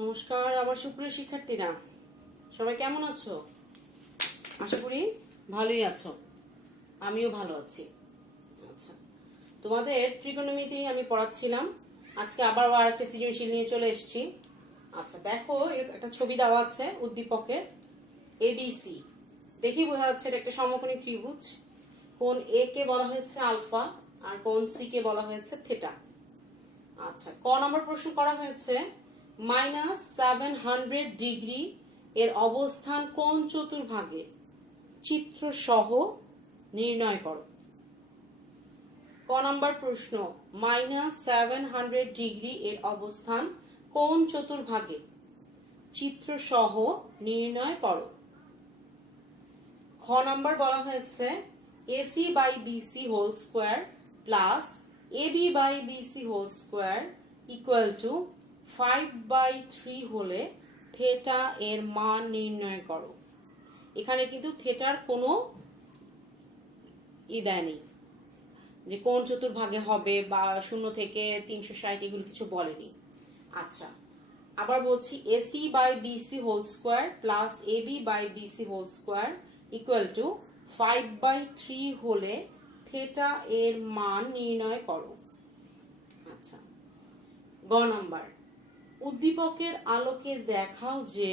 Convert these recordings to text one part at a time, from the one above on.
নমস্কার আমার সুপ্রিয় শিক্ষার্থীরা, সবাই কেমন আছো? আশা করি ভালোই আছো। আমিও ভালো আছি। আচ্ছা, তোমাদের ত্রিকোণমিতি আমি পড়াচ্ছিলাম। আজকে আবার একটা সৃজনশীল নিয়ে চলে এসেছি। আচ্ছা দেখো, একটা ছবি দেওয়া আছে উদ্দীপকের এবিসি। দেখি বোঝা যাচ্ছে এটা একটা সমকোণী ত্রিভুজ। কোণ এ কে বলা হয়েছে আলফা আর কোণ সি কে বলা হয়েছে থিটা। আচ্ছা, ক নম্বর প্রশ্ন করা হয়েছে -700 ডিগ্রি এর অবস্থান কোন চতুর্ভাগে চিত্র সহ নির্ণয় করো। ক নম্বর প্রশ্ন -700 ডিগ্রি এর অবস্থান কোন চতুর্ভাগে চিত্র সহ নির্ণয় করো। খ নম্বর বলা হয়েছে AC by BC whole square plus AB by BC whole square equal to 5/3 হলে থেটা এর মান নির্ণয় করো। এখানে কিন্তু থেটার কোনো দেয় নেই যে কোন চতুর্ভাগে হবে বা 0 থেকে 360 এগুলো কিছু বলেনি। আচ্ছা, আবার বলছি AC by BC whole square plus AB by BC whole square equal to 5/3 হলে থেটা এর মান নির্ণয় করো। আচ্ছা, গ নাম্বার উদ্দীপকের আলোকে দেখাও যে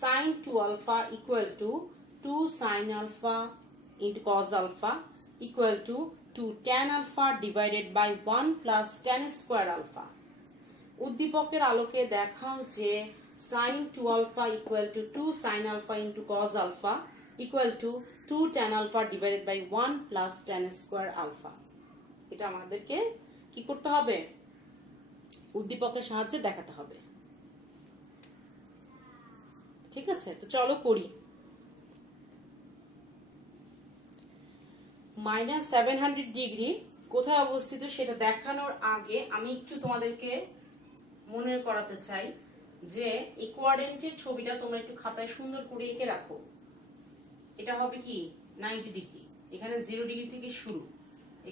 sin 2α equal to 2 sin alpha into cos alpha equal to 2 tan alpha divided by 1 plus tan square alpha। উদ্দীপকের আলোকে দেখাও যে sin 2α equal to 2 sin alpha into cos alpha equal to 2 tan alpha divided by 1 plus tan square alpha। এটা আমাদেরকে কি করতে হবে? উদ্দীপকের সাহায্যে দেখাতে হবে। ঠিক আছে, তো চলো করি। -700 ডিগ্রি কোথায় অবস্থিত সেটা দেখানোর আগে আমি একটু তোমাদেরকে মনে করাতে চাই যে এই কোয়াড্রেন্টের ছবিটা তোমরা একটু খাতায় সুন্দর করে এঁকে রাখো। এটা হবে কি 90 ডিগ্রি, এখানে 0 ডিগ্রি থেকে শুরু,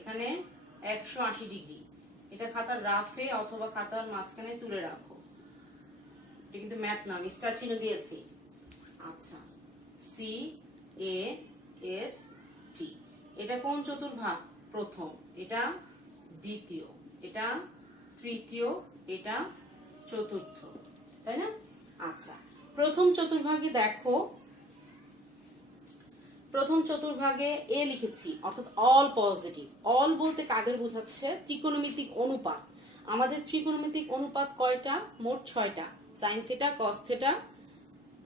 এখানে 180 ডিগ্রি। এটা খাতার রাফে অথবা খাতার মাঝখানে তুলে রাখো। এটা কিন্তু ম্যাথ না, আমি স্টার চিহ্ন দিয়েছি। আচ্ছা, CAST এটা কোন চতুর্ভাগ? প্রথম, এটা দ্বিতীয়, এটা তৃতীয়, এটা চতুর্থ, তাই না? আচ্ছা, প্রথম চতুর্ভাগে দেখো, প্রথম চতুর্ভাগে এ লিখেছি অর্থাৎ অল পজিটিভ। অল বলতে কাদের বোঝাচ্ছে? ত্রিকোণমিতিক অনুপাত। আমাদের ত্রিকোণমিতিক অনুপাত কয়টা? মোট 6টা। Sine theta, cos theta,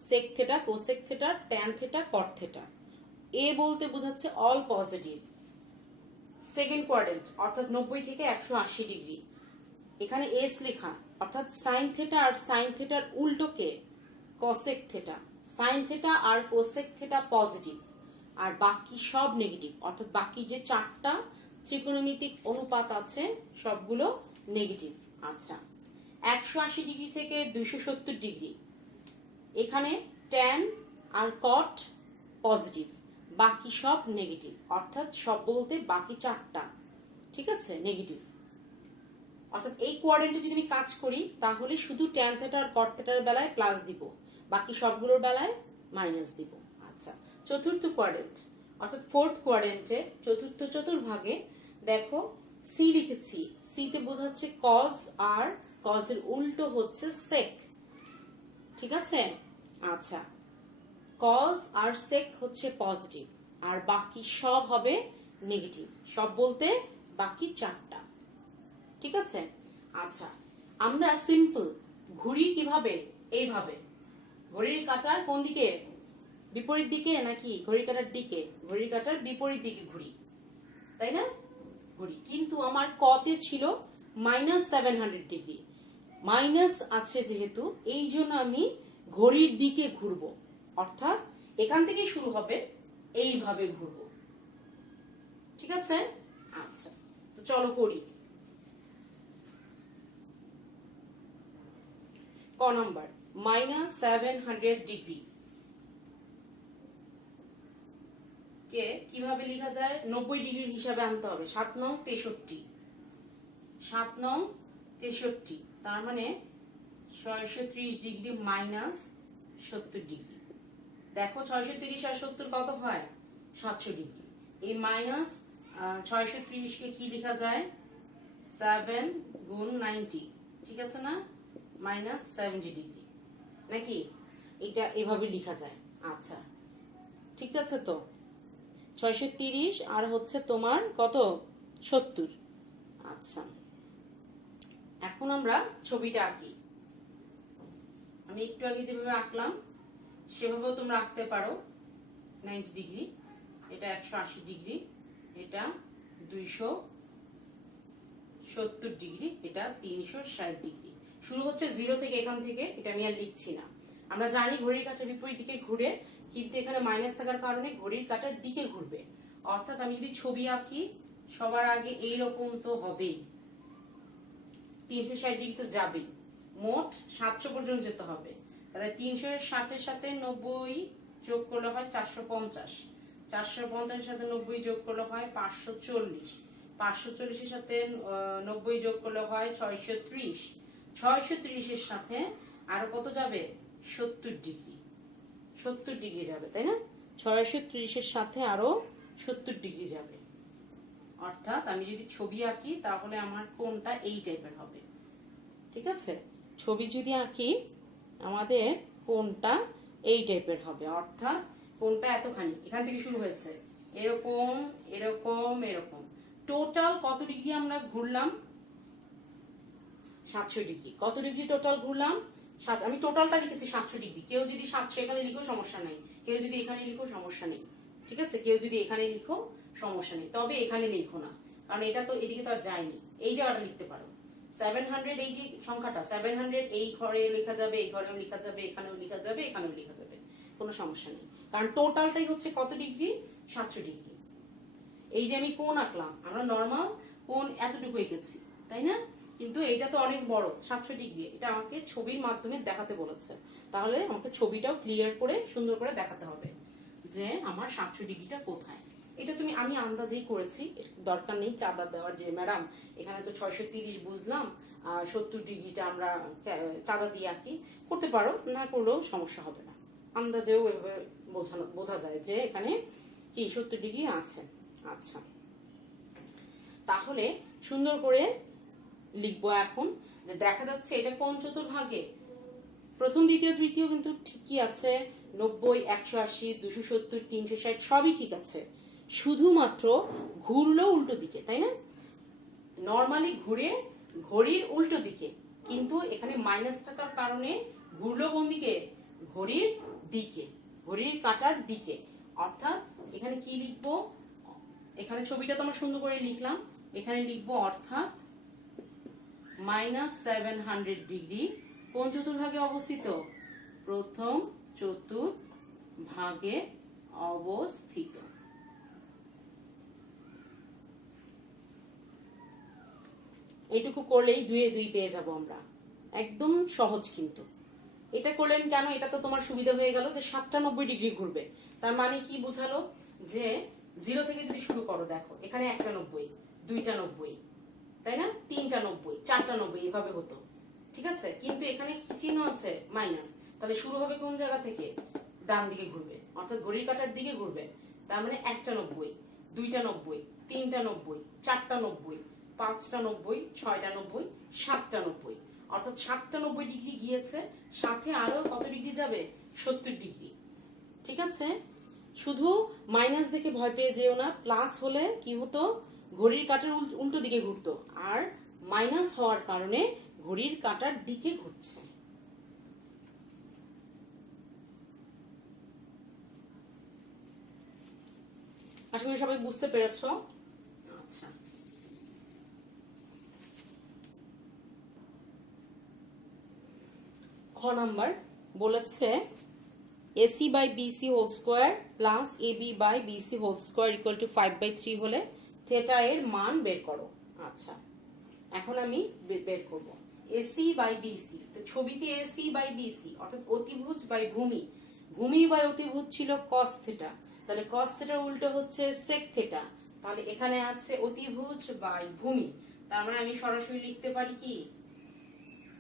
sec theta, cosec theta, tan theta, cot theta. এ বলতে বোঝাচ্ছে অল পজিটিভ। সেকেন্ড কোয়াড্রেন্ট অর্থাৎ 90 থেকে 180 ডিগ্রি। এখানে এস লেখা অর্থাৎ সাইন থিটা আর সাইন থিটার উল্টোকে কসেক থিটা। সাইন থিটা আর কোসেক থিটা পজিটিভ আর বাকি সব নেগেটিভ, অর্থাৎ বাকি যে 4টা ত্রিকোণমিতিক অনুপাত আছে সবগুলো নেগেটিভ। আচ্ছা, 180 ডিগ্রি থেকে 270 ডিগ্রি, এখানে ট্যান আর কট পজিটিভ, বাকি সব নেগেটিভ, অর্থাৎ সব বলতে বাকি 4টা, ঠিক আছে, নেগেটিভ। অর্থাৎ এই কোয়াড্রেন্টে যদি আমি কাজ করি তাহলে শুধু ট্যান থিটা আর কট থিটার বেলায় প্লাস দিব, বাকি সবগুলোর বেলায় মাইনাস দিব। আচ্ছা, চতুর্থ কোয়াড্রেন্ট অর্থাৎ ফোর্থ কোয়াড্রেন্টে চতুর্থ চতুর্ভাগে দেখো সি লিখেছি। সি তে বোঝাচ্ছে কজ আর কজের উল্টো হচ্ছে সেক, ঠিক আছে? আচ্ছা, কজ আর সেক হচ্ছে পজিটিভ আর বাকি সব হবে নেগেটিভ, সব বলতে বাকি 4টা, ঠিক আছে? আচ্ছা, আমরা সিম্পল ঘুরি কিভাবে? এইভাবে। ঘড়ির কাঁটার কোন দিকে? বিপরীত দিকে নাকি ঘড়ির কাঁটার দিকে? ঘড়ির কাঁটার বিপরীত দিকে ঘুরি, তাই না? ঘুরি, কিন্তু আমার কতে ছিল -700 ডিগ্রি, মাইনাস আছে যেহেতু এই জন্য আমি ঘড়ির দিকে ঘুরবো, অর্থাৎ এখান থেকে শুরু হবে, এইভাবে ঘুরবো, ঠিক আছে? আচ্ছা, তো চলো করি। ক নাম্বার -700 ডিগ্রি কে কিভাবে লেখা যায়? 90 ডিগ্রির হিসাবে আনতে হবে। 7 নং 63, 7 × 63, তার মানে 630 ডিগ্রি মাইনাস 70 ডিগ্রি। দেখো 630 আর 70 কত হয়? 700 ডিগ্রি। এই মাইনাস 630 কে কি লেখা যায়? 7 × 90, ঠিক আছে না? মাইনাস 70 ডিগ্রি, নাকি? এটা এভাবে লেখা যায়। আচ্ছা, ঠিক আছে। তো 630 আর হচ্ছে তোমার কত? 70। আচ্ছা, এখন আমরা ছবিটা আঁকি। আমি একটু আগে যেভাবে আঁকলাম সেভাবেও তোমরা আঁকতে পারো। 90 ডিগ্রি, এটা 180 ডিগ্রি, এটা 270 ডিগ্রি, এটা 360 ডিগ্রি। শুরু হচ্ছে 0 থেকে, এখান থেকে। এটা আমি আর লিখছি না। আমরা জানি ঘড়ির কাঁটার বিপরীত দিকে ঘুরে, কিন্তু এখানে মাইনাস থাকার কারণে ঘড়ির কাঁটার দিকে ঘুরবে। অর্থাৎ আমি যদি ছবি আঁকি সবার আগে এইরকম তো হবেই, 360 ডিগ্রি তো যাবেই। মোট 700 পর্যন্ত যেতে হবে। তাহলে 360-এর সাথে 90 যোগ করলে হয় 450, 450-এর সাথে 90 যোগ করলে হয় 540, 540-এর সাথে 90 যোগ করলে হয় 630, 630-এর সাথে আরো কত যাবে? 70 ডিগ্রি, 70 ডিগ্রি যাবে, তাই না? 630-এর সাথে আরো 70 ডিগ্রি যাবে। অর্থাৎ আমি যদি ছবি আঁকি তাহলে আমার কোণটা এই টাইপের হবে, ঠিক আছে? ছবি যদি আঁকি আমাদের কোণটা এই টাইপের হবে। অর্থাৎ কোণটা এতখানি, এখান থেকে শুরু হয়েছে, এরকম এরকম এরকম। টোটাল কত ডিগ্রি আমরা ঘুরলাম? 700 ডিগ্রি। কত ডিগ্রি টোটাল ঘুরলাম? আমি টোটালটা লিখেছি 700 ডিগ্রি। কেউ যদি 700 এখানে লিখো সমস্যা নাই, কেউ যদি এখানে লিখো সমস্যা নেই, ঠিক আছে? কেউ যদি এখানে লিখো সমস্যা নেই, তবে এখানে লিখো না, কারণ এটা তো এদিকে তো আর যায়নি। এই জায়গাটা লিখতে পারো 700, এই যে সংখ্যাটা 700, এই ঘরে লেখা যাবে, এই ঘরেও লেখা যাবে, এখানেও লেখা যাবে, এখানেও লেখা যাবে, কোনো সমস্যা নেই। কারণ টোটালটাই হচ্ছে কত ডিগ্রি? 700 ডিগ্রি। এই যে আমি কোণ আঁকলাম, আমরা নর্মাল কোণ এতটুকু এঁকেছি, তাই না? কিন্তু এটা তো অনেক বড়, 700 ডিগ্রি। এটা আমাকে ছবির মাধ্যমে দেখাতে বলেছে, তাহলে আমাকে ছবিটাও ক্লিয়ার করে সুন্দর করে দেখাতে হবে যে আমার 700 ডিগ্রিটা কোথায়। এটা আমি আন্দাজেই করেছি, দরকার নেই চাঁদা দেওয়ার যে ম্যাডাম এখানে তো 630 বুঝলাম, 70 ডিগ্রিটা আমরা চাঁদা দিয়ে আঁকি। করতে পারো, না করলেও সমস্যা হবে না। আন্দাজেও এভাবে বোঝা যায় যে এখানে কি 70 ডিগ্রি আছে। আচ্ছা, তাহলে সুন্দর করে লিখবো এখন। যে দেখা যাচ্ছে এটা কোন চতুর্ভাগে? প্রথম, দ্বিতীয়, তৃতীয় কিন্তু ঠিকই আছে। 90, 180, 270, 360 সবই ঠিক আছে। শুধুমাত্র ঘুরলো উল্টো দিকে, তাই না? নর্মালি ঘুরে ঘড়ির উল্টো দিকে, কিন্তু এখানে মাইনাস থাকার কারণে ঘুরলো কোন দিকে? ঘড়ির দিকে, ঘড়ির কাঁটার দিকে। অর্থাৎ এখানে কি লিখবো? এখানে ছবিটা তো আমরা সুন্দর করে লিখলাম, এখানে লিখবো অর্থাৎ -700 ডিগ্রি কোন চতুর্ভাগে অবস্থিত? প্রথম চতুর্ভাগে অবস্থিত। এইটুকু করলেই 2 এ 2 পেয়ে যাব আমরা। একদম সহজ। কিন্তু এটা করলেন কেন? এটা তো তোমার সুবিধা হয়ে গেল যে 790 ডিগ্রি ঘুরবে। তার মানে কি বোঝালো? যে 0 থেকে যদি শুরু করো, দেখো এখানে 1টা 90, 2টা 90, তাই না? 3টা 90, 4টা 90, এভাবে হতো, ঠিক আছে? কিন্তু এখানে কি চিহ্ন আছে? মাইনাস। তাহলে শুরু হবে কোন জায়গা থেকে? ডান দিকে ঘুরবে, অর্থাৎ ঘড়ির কাঁটার দিকে ঘুরবে। তার মানে 1টা 90, 2টা 90, 3টা 90, 4টা 90, 5টা 90, 6টা 90, 7টা 90। অর্থাৎ 7টা 90 ডিগ্রি গিয়েছে, সাথে আরো কত ডিগ্রি যাবে? 70 ডিগ্রি, ঠিক আছে? শুধু মাইনাস দেখে ভয় পেয়ে যেও না। প্লাস হলে কি হতো? ঘড়ির কাঁটার উল্টো দিকে ঘুরতো, আর মাইনাস হওয়ার কারণে ঘড়ির কাঁটার দিকে ঘুরছে। আশা করি সবাই বুঝতে পেরেছো। আচ্ছা, খ নাম্বার বলেছে AC by BC whole square plus AB by BC whole square equal to 5/3 হলে থেটা এর মান বের করো। আচ্ছা, এখন আমি বের করব AC by BC। তো ছবিতে AC by BC অর্থাৎ অতিভুজ বাই ভূমি, ভূমি বাই অতিভুজ ছিল cos থেটা, তাহলে cos থেটার উল্টো হচ্ছে sec থেটা। তাহলে এখানে আছে অতিভুজ বাই ভূমি, তার মানে আমি সরাসরি লিখতে পারি কি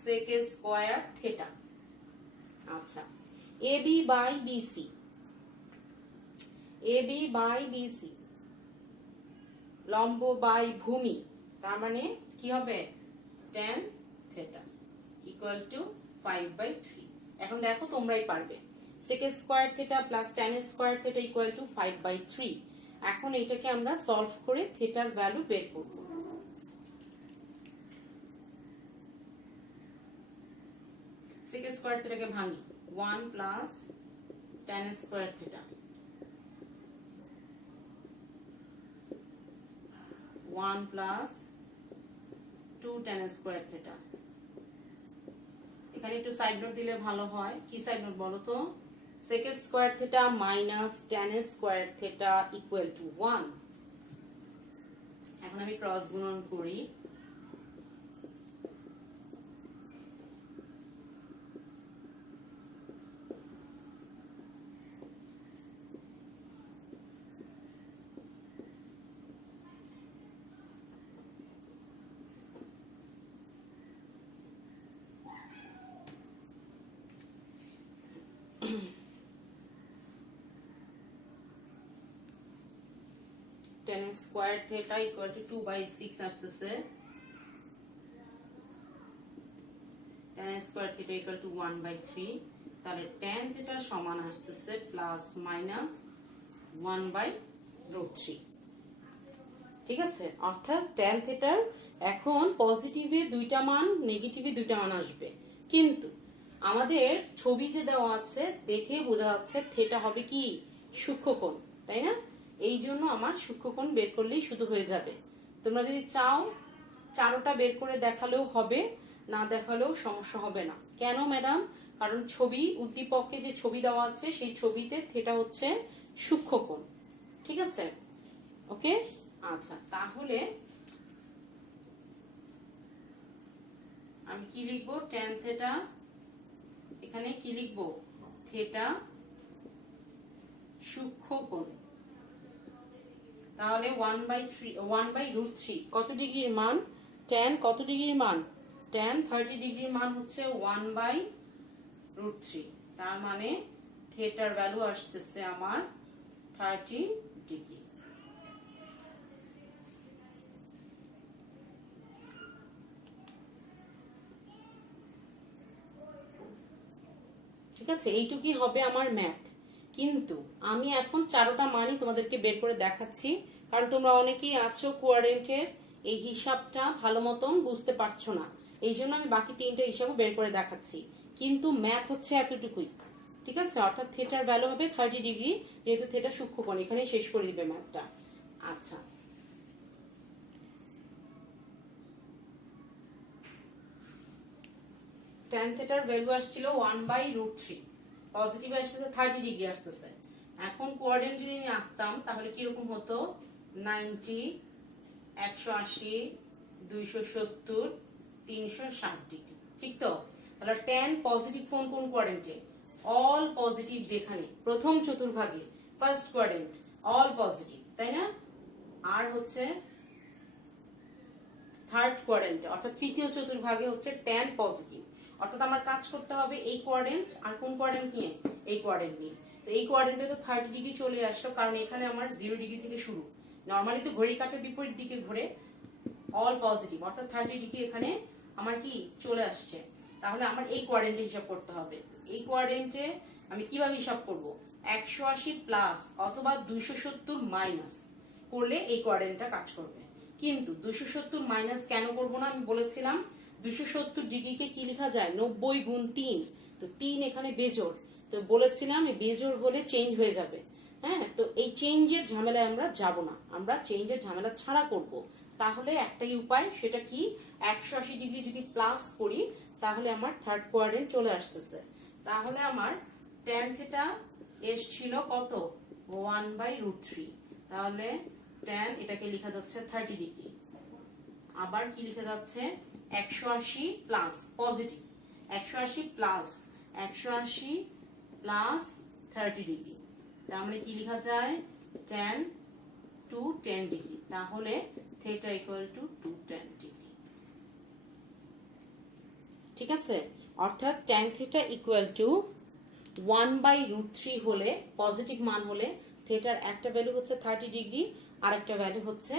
sec স্কয়ার থিটা। আচ্ছা, AB by BC, AB by BC লম্ব বাই ভূমি, তার মানে কি হবে tan থিটা ইকুয়াল টু 5/3। এখন দেখো তোমরাই পারবে, sec square theta plus tan square theta equal to 5/3। এখন এটাকে আমরা সলভ করে থিটার ভ্যালু বের করব। sec স্কয়ার থিটাকে ভাঙি, 1 plus tan square theta 1 plus 2 tan square theta. এখানে একটু সাইড নোট দিলে ভালো হয়। কি সাইড নোট বলো তো? sec square theta minus tan square theta equal two 1। এখন আমি ক্রস গুণন করি, tan square theta equal two 2/6 আসছে, tan square theta equal two 1/3। তাহলে tan থিটা সমান আসছে প্লাস মাইনাস 1/√3। ঠিক আছে, অর্থাৎ tan থিটার এখন পজিটিভে দুইটা মান, নেগেটিভে দুইটা মান আসবে, কিন্তু আমাদের ছবি যে দেওয়া আছে দেখে বোঝা যাচ্ছে থিটা হবে কি সূক্ষ্মকোণ, তাই না? এই জন্য আমার সূক্ষ্মকোণ বের করলেই শুধু হয়ে যাবে। তোমরা যদি চাও চারোটা বের করে দেখালেও হবে, না দেখালেও সমস্যা হবে না। কেন ম্যাডাম? কারণ ছবি উদ্দীপকে যে ছবি দেওয়া আছে সেই ছবিতে থিটা হচ্ছে সূক্ষ্মকোণ। ঠিক আছে, ওকে। আচ্ছা, তাহলে আমি কি লিখবো? tan থিটা, এখানে কি লিখবো? থিটা সূক্ষ্মকোণ। তাহলে 1/√3 কত ডিগ্রির মান? tan কত ডিগ্রির মান? tan 30 ডিগ্রির মান হচ্ছে 1/√3। তার মানে থিটার ভ্যালু আসছে আমার 30 ডিগ্রি। ঠিক আছে, এইটুকুই হবে আমার ম্যাথ। কিন্তু আমি এখন চারোটা মানই তোমাদেরকে বের করে দেখাচ্ছি, কারণ তোমরা অনেকেই আছো কোয়াড্রেন্টের এই হিসাবটা ভালো মতন বুঝতে পারছো না, এই জন্য আমি বাকি তিনটা হিসাবও বের করে দেখাচ্ছি। কিন্তু ম্যাথ হচ্ছে এতটুকুই। ঠিক আছে, অর্থাৎ থিটার ভ্যালু হবে 30 ডিগ্রি, যেহেতু থিটা সূক্ষ্মকোণ, এখানেই শেষ করে দিবে ম্যাথটা। আচ্ছা, tan থিটার ভ্যালু আসছিল 1/√3, পজিটিভ আসছে 30 ডিগ্রি আসছে। এখন কোঅর্ডিনেট যদি আমি আঁকতাম তাহলে কি রকম হতো? 90, 180, 270, 360 ডিগ্রি। ঠিক তো? তাহলে tan পজিটিভ কোন কোন কোঅর্ডিনেটে? অল পজিটিভ, যেখানে প্রথম চতুর্ভাগে ফার্স্ট কোঅর্ডিনেট অল পজিটিভ, তাই না? আর হচ্ছে থার্ড কোয়াড্রেন্টে অর্থাৎ তৃতীয় চতুর্ভাগে হচ্ছে tan পজিটিভ। অর্থাৎ আমার কাজ করতে হবে এই কোয়াড্রেন্ট আর কোন কোয়াড্রেন্ট নিয়ে? এই কোয়াড্রেন্ট নিয়ে। তো এই কোয়াড্রেন্টে তো 30 ডিগ্রি চলে আসলো, কারণ এখানে আমার 0 ডিগ্রি থেকে শুরু। নরমালি তো ঘড়ির কাঁটার বিপরীত দিকে ঘুরে অল পজিটিভ, অর্থাৎ 30 ডিগ্রি এখানে আমার কি চলে আসছে। তাহলে আমার এই কোয়াড্রেন্টে হিসাব করতে হবে। এই কোয়াড্রেন্টে আমি কিভাবে হিসাব করব? 180 প্লাস অথবা 270 মাইনাস করলে এই কোয়াড্রেন্টটা কাজ করবে। কিন্তু 270 মাইনাস কেন করব না? আমি বলেছিলাম 270 ডিগ্রিকে কি লেখা যায়? 90 গুণ 3। তো 3 এখানে বেজোড়, তো বলেছিলাম এই বেজোড় হলে চেঞ্জ হয়ে যাবে। হ্যাঁ, তো এই চেঞ্জের ঝামেলায় আমরা যাব না, আমরা চেঞ্জের ঝামেলা ছাড়া করব। তাহলে একটাই উপায়, সেটা কি? 180 ডিগ্রি যদি প্লাস করি তাহলে আমার থার্ড কোয়াড্রেন্ট চলে আসতেছে। তাহলে আমার tan থিটা এসছিল কত? 1/√3। তাহলে tan এটাকে লেখা যাচ্ছে 30 ডিগ্রি। আবার কি লেখা যাচ্ছে? 180 plus positive, 180 plus 180 plus 30 degree. তাহলে কি লেখা যায়? tan two 10 degree. তাহলে থিটা ইকুয়াল টু 210 ডিগ্রি। ঠিক আছে, অর্থাৎ tan থিটা ইকুয়াল টু 1/√3 হলে, পজিটিভ মান হলে থিটার একটা ভ্যালু হচ্ছে 30 ডিগ্রি আর একটা ভ্যালু হচ্ছে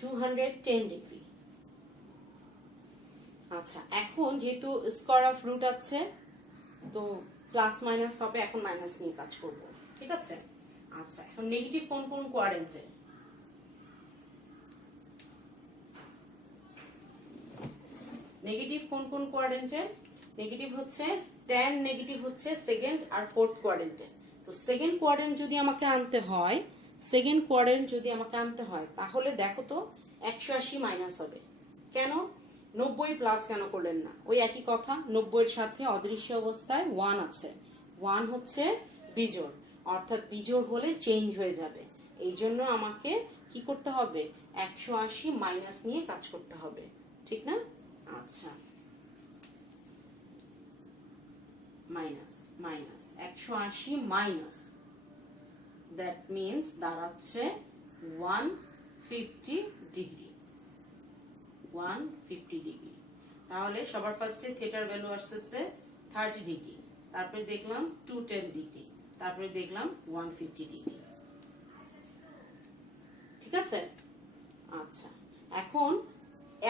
210 ডিগ্রি। আচ্ছা, এখন যেহেতু স্কয়ার অফ রুট আছে তো প্লাস মাইনাস হবে, এখন মাইনাস নিয়ে কাজ করব, ঠিক আছে। আচ্ছা, এখন নেগেটিভ কোন কোন কোয়াড্রেন্টে? নেগেটিভ কোন কোন কোয়াড্রেন্টে? নেগেটিভ হচ্ছে tan নেগেটিভ হচ্ছে সেকেন্ড আর ফোর্থ কোয়াড্রেন্টে। তো সেকেন্ড কোয়াড্রেন্ট যদি আমাকে আনতে হয়, তাহলে দেখো তো 180 মাইনাস হবে কেন? 90 প্লাস কেন করলেন না? ওই একই কথা, 90 এর সাথে অদৃশ্য অবস্থায় 1 আছে, 1 হচ্ছে বিজোড়, অর্থাৎ বিজোড় হলে চেঞ্জ হয়ে যাবে। এই জন্য আমাকে কি করতে হবে? 180 মাইনাস নিয়ে কাজ করতে হবে, ঠিক না? আচ্ছা, minus minus 180 minus, that means দাঁড়াচ্ছে 150 ডিগ্রি, 150 ডিগ্রি। তাহলে সবার ফার্স্টে থিটার ভ্যালু আসতেছে 30 ডিগ্রি, তারপরে দেখলাম 210 ডিগ্রি, তারপরে দেখলাম 150 ডিগ্রি, ঠিক আছে। আচ্ছা, এখন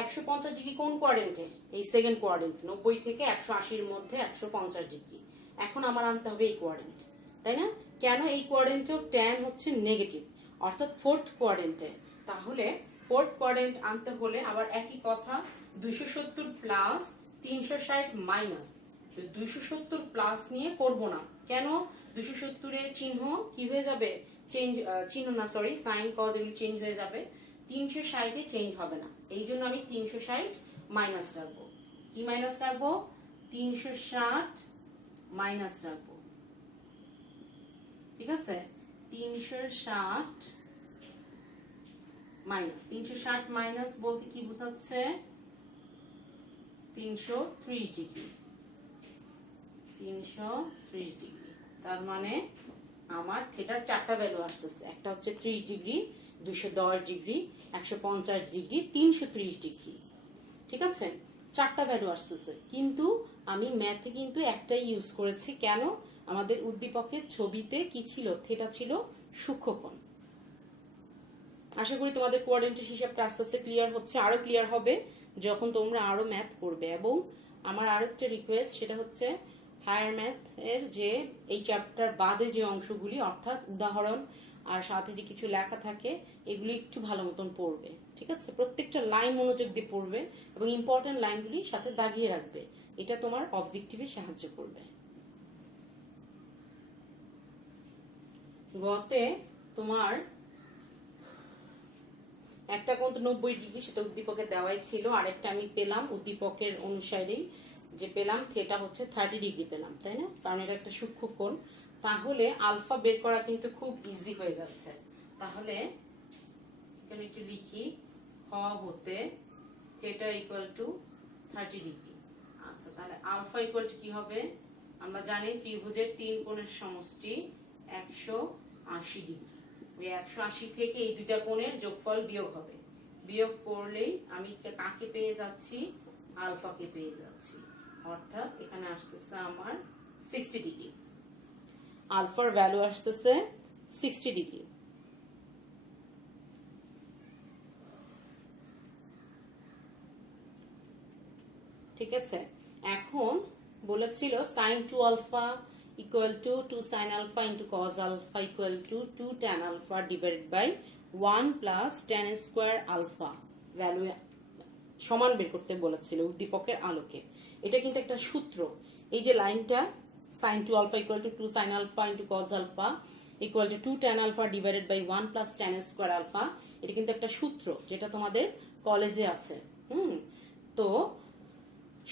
150 ডিগ্রি কোন কোয়াড্রেন্টে? এই সেকেন্ড কোয়াড্রেন্ট, 90 থেকে 180 এর মধ্যে 150 ডিগ্রি। এখন আমার আনতে হবে এই কোয়াড্রেন্ট, তাই না? কেন এই কোয়াড্রেন্টেও tan হচ্ছে নেগেটিভ, অর্থাৎ ফোর্থ কোয়াড্রেন্টে। তাহলে ফোর্থ কোয়াড্রেন্ট আনতে হলে আবার একই কথা, 270 প্লাস 360 মাইনাস। 270 প্লাস নিয়ে করব না, কেন? 270 এর চিহ্ন কি হয়ে যাবে? চিহ্ন না, সরি, সাইন কজ এগুলি চেঞ্জ হয়ে যাবে। 360 এ চেঞ্জ হবে না, এই জন্য আমি 360 মাইনাস রাখবো। কি মাইনাস রাখবো? 360 মাইনাস রাখবো, ঠিক আছে। 360 মাইনাস, 360 মাইনাস বলতে কি বোঝাচ্ছে? 330 ডিগ্রি, 330 ডিগ্রি। তার মানে আমার থিটার চারটা ভ্যালু আসতেছে, একটা হচ্ছে 30 ডিগ্রি, 210 ডিগ্রি, 150 ডিগ্রি, 330 ডিগ্রি, ঠিক আছে। চারটা ভ্যালু আসতেছে, কিন্তু আমি ম্যাথে কিন্তু একটাই ইউজ করেছি। কেন? আমাদের উদ্দীপকের ছবিতে কি ছিল? থিটা ছিল সূক্ষ্মকোণ। আশা করি তোমাদের কোঅর্ডিনেটের হিসাবটা আস্তে আস্তে ক্লিয়ার হচ্ছে, আরো ক্লিয়ার হবে যখন তোমরা আরো ম্যাথ করবে। এবং আমার আরো একটা রিকোয়েস্ট, সেটা হচ্ছে হায়ার ম্যাথ এর যে এই চ্যাপ্টার বাদে যে অংশগুলি, অর্থাৎ উদাহরণ আর সাথে যে কিছু লেখা থাকে, এগুলি একটু ভালো মতন পড়বে, ঠিক আছে। প্রত্যেকটা লাইন মনোযোগ দিয়ে পড়বে এবং ইম্পর্টেন্ট লাইনগুলি সাথে দাগিয়ে রাখবে, এটা তোমার অবজেক্টিভে সাহায্য করবে। গতে তোমার একটা কোণ 90 ডিগ্রি, সেটা উদ্দীপকে দেওয়াই ছিল, আরেকটা আমি পেলাম উদ্দীপকের অনুসারেই, যে পেলাম থিটা হচ্ছে 30 ডিগ্রি পেলাম, তাই না? কারণ এটা একটা সূক্ষ্ম কোণ। তাহলে আলফা বের করা কিন্তু খুব ইজি হয়ে যাচ্ছে। তাহলে এখানে একটু লিখি, হ হতে থিটা ইকুয়াল টু 30 ডিগ্রি। আচ্ছা, তাহলে আলফা ইকুয়াল টু কি হবে? আমরা জানি ত্রিভুজের তিন কোণের সমষ্টি 180 ডিগ্রি। ওই 180 থেকে এই দুইটা কোণের যোগফল বিয়োগ হবে, বিয়োগ করলেই আমি কাকে পেয়ে যাচ্ছি? আলফাকে পেয়ে যাচ্ছি। অর্থাৎ এখানে আসতেছে আমার 60 ডিগ্রি, আলফার ভ্যালু আসতেছে 60 ডিগ্রি। ঠিক আছে, এখন বলেছিল sin 2 alpha equal to 2 sin alpha into cos alpha equal to 2 tan alpha divided by 1 plus tan square alpha value সমান বের করতে বলেছিল উদ্দীপকের আলোকে। এটা কিন্তু একটা সূত্র, এই যে লাইনটা sin 2 alpha equal to 2 sin alpha into cos alpha equal to 2 tan alpha divided by 1 plus tan square alpha, এটা কিন্তু একটা সূত্র যেটা তোমাদের কলেজে আছে। তো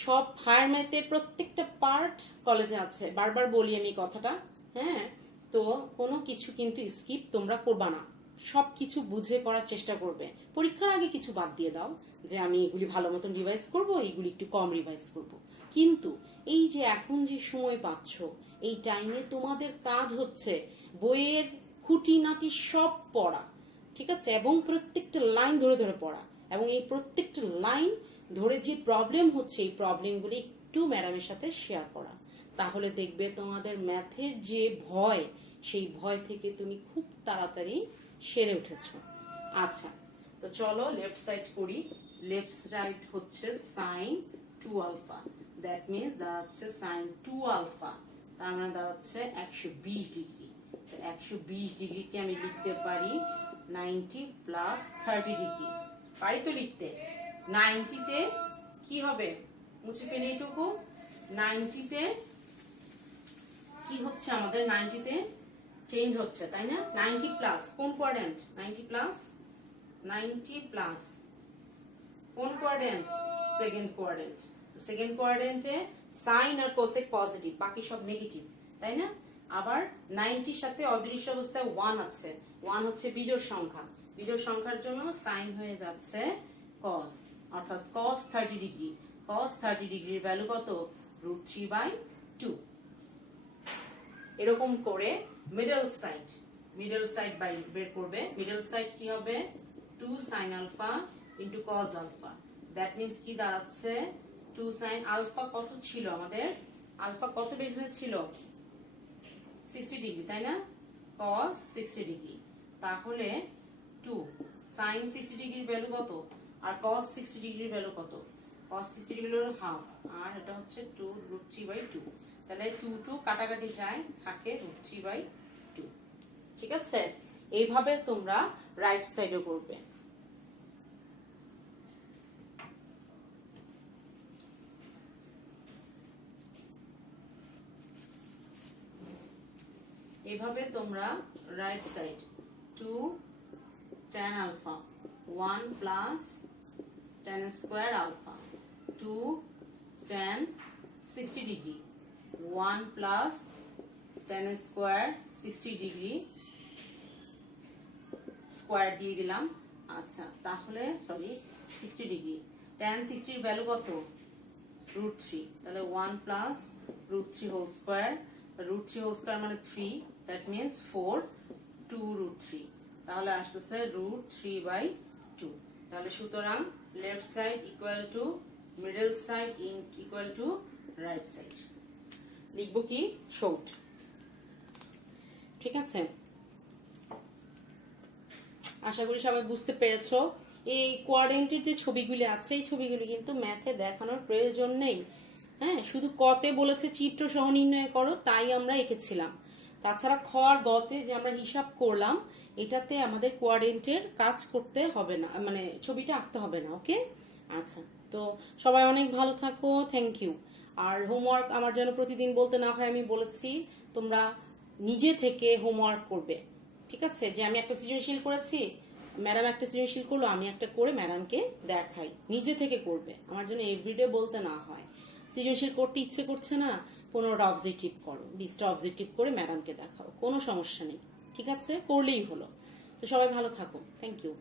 সব হায়ার ম্যাথের প্রত্যেকটা পার্ট কলেজে আছে, বারবার বলি আমি কথাটা, হ্যাঁ। তো কোনো কিছু কিন্তু স্কিপ তোমরা করবা না, সবকিছু বুঝে করার চেষ্টা করবে। পরীক্ষার আগে কিছু বাদ দিয়ে দাও, যে আমি এগুলি ভালো মতন রিভাইজ করব, এইগুলি একটু কম রিভাইজ করব। কিন্তু এই যে এখন যে সময় পাচ্ছ, এই টাইমে তোমাদের কাজ হচ্ছে বইয়ের খুঁটিনাটি সব পড়া, ঠিক আছে, এবং প্রত্যেকটা লাইন ধরে ধরে পড়া, এবং এই প্রত্যেকটা লাইন ধরে যে প্রবলেম হচ্ছে, এই প্রবলেমগুলি একটু ম্যাডামের সাথে শেয়ার করা, তাহলে দেখবে তোমাদের ম্যাথের যে ভয়, সেই ভয় থেকে তুমি খুব তাড়াতাড়ি সেরে উঠেছো। আচ্ছা, তো চলো লেফট সাইড করি। লেফট সাইড হচ্ছে সাইন 2 আলফা, দ্যাট মিনস দাঁড়াচ্ছে সাইন 2 আলফা, তার মানে দাঁড়াচ্ছে 120 ডিগ্রি। 120 ডিগ্রিকে আমি লিখতে পারি 90 প্লাস 30 ডিগ্রি। পারি তো লিখতে? 90-তে কি হবে, মুছে ফেলে এইটুকু। 90-তে কি হচ্ছে আমাদের, 90-তে চেঞ্জ হচ্ছে, তাই না? 90 প্লাস কোন কোয়াড্রেন্ট? 90 প্লাস, 90 প্লাস কোন কোয়াড্রেন্ট? Second quadrant. সেকেন্ড কোয়াড্রেন্টে সাইন আর কোসেক পজিটিভ, বাকি সব নেগেটিভ, তাই না? আবার 90-র সাথে অদৃশ্য অবস্থায় 1 আছে, 1 হচ্ছে বিজোড় সংখ্যা, বিজোড় সংখ্যার জন্য সাইন হয়ে যাচ্ছে কস, অর্থাৎ কস 30 ডিগ্রি। কস 30 ডিগ্রির ভ্যালু কত? √3/2। এরকম করে মিডল সাইড বের করবে। মিডল সাইড কি হবে? 2 sin alpha into cos alpha, that means কি দাঁড়াচ্ছে 2 sin আলফা কত ছিল আমাদের? আলফা কত বের হয়েছিল? 60 ডিগ্রি, তাই না? cos 60 ডিগ্রি, তাহলে 2 sin 60 ডিগ্রির ভ্যালু কত আর cos 60 ডিগ্রির ভ্যালু কত? cos 60 ডিগ্রি হলো হাফ, আর এটা হচ্ছে 2√3/2, তাহলে 2 কাটাকাটি যায়, থাকে √3/2। ঠিক আছে? এইভাবে তোমরা রাইট সাইডে করবে। এভাবে তোমরা right side 2 tan alpha 1 plus tan square alpha 2 tan 60 degree 1 plus tan square 60 degree square দিয়ে দিলাম। আচ্ছা, তাহলে সরি 60 ডিগ্রি, tan 60 এর ভ্যালু কত? √3, তাহলে 1 plus √3 whole square, √3 whole square মানে 3, দ্যাট মিনস 4, 2√3, তাহলে আসতেছে √3/2। তাহলে সুতরাং left side equal to middle side equal to right side. লিখবো কি? শর্ট। ঠিক আছে, আশা করি সবাই বুঝতে পেরেছো। এই কোয়াড্রেন্টের যে ছবিগুলি আছে, এই ছবিগুলি কিন্তু ম্যাথে দেখানোর প্রয়োজন নেই। হ্যাঁ, শুধু কতে বলেছে চিত্র সহ নির্ণয় করো, তাই আমরা এঁকেছিলাম। তাছাড়া খ আর গতে যে আমরা হিসাব করলাম, এটাতে আমাদের কোয়াড্রেন্টের কাজ করতে হবে না, মানে ছবিটা আঁকতে হবে না। ওকে, আচ্ছা, তো সবাই অনেক ভালো থাকো, থ্যাংক ইউ। আর হোমওয়ার্ক আমার যেন প্রতিদিন বলতে না হয়, আমি বলেছি তোমরা নিজে থেকে হোমওয়ার্ক করবে। ঠিক আছে, যে আমি একটা সৃজনশীল করেছি, ম্যাডাম একটা সৃজনশীল করলো, আমি একটা করে ম্যাডামকে দেখাই, নিজে থেকে করবে, আমার জন্য এভরিডে বলতে না হয়। সৃজনশীল করতে ইচ্ছে করছে না, 15টা অবজেক্টিভ করো, 20টা অবজেক্টিভ করে ম্যাডামকে দেখাও, কোনো সমস্যা নেই। ঠিক আছে, করলেই হলো। তো সবাই ভালো থাকো, থ্যাংক ইউ।